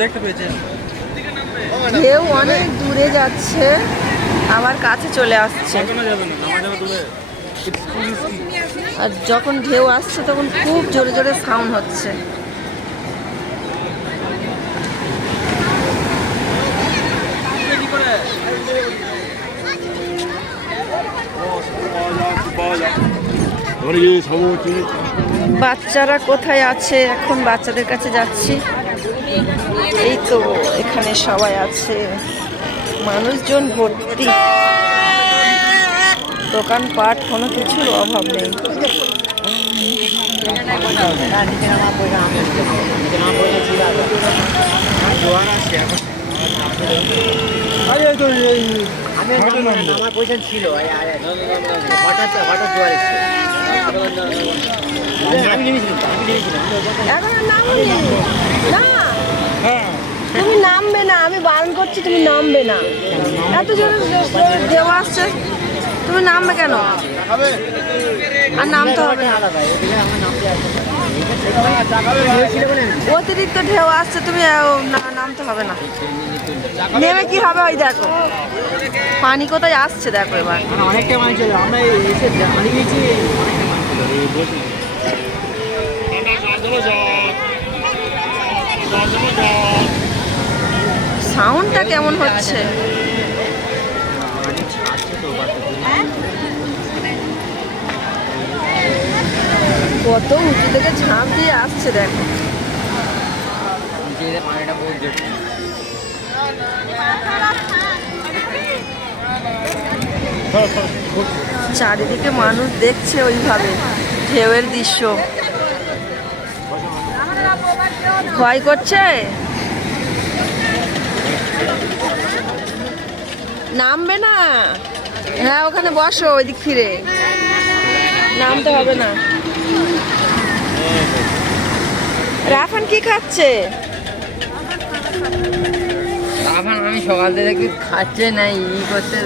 দেখতে পেয়েছেন ঢেউ অনেক দূরে যাচ্ছে, আবার কাছে চলে আসছে। আর যখন ঢেউ আসছে তখন খুব জোরে জোরে সাউন্ড হচ্ছে। বাচ্চারা কোথায় আছে? এখন বাচ্চাদের কাছে যাচ্ছি। এই তো এখানে সবাই আছে, মানুষজন ভর্তি, দোকানপাট কোনো কিছুর অভাব নেই। আমার পয়সা ছিল হঠাৎ জোয়ার এসছে। তুমি নামবে না, আমি বারণ করছি, তুমি নামবে না। এত জোরে ঢেউ আসছে, তুমি নামবে কেন? আর নামতে হবে না, অতিরিক্ত ঢেউ আসছে, তুমি নামতে হবে না। নেমে কি হবে? ওই দেখো পানি কোথায় আসছে, দেখো এবার অনেকটা মানুষ আমরা এসে পানি দিয়েছি। সাউন্ডটা কেমন হচ্ছে? কত উঁচু থেকে ঝাঁপ দিয়ে আসছে, দেখো। চারিদিকে মানুষ দেখছে ওইভাবে ঢেউয়ের দৃশ্য। ভয় করছে? নামবে না? হ্যাঁ, ওখানে বসো, ওই দিক ফিরে নামতে হবে না। রাফান কি খাচ্ছে? রাফান আমি সকাল থেকে খাচ্ছে না, ই করতে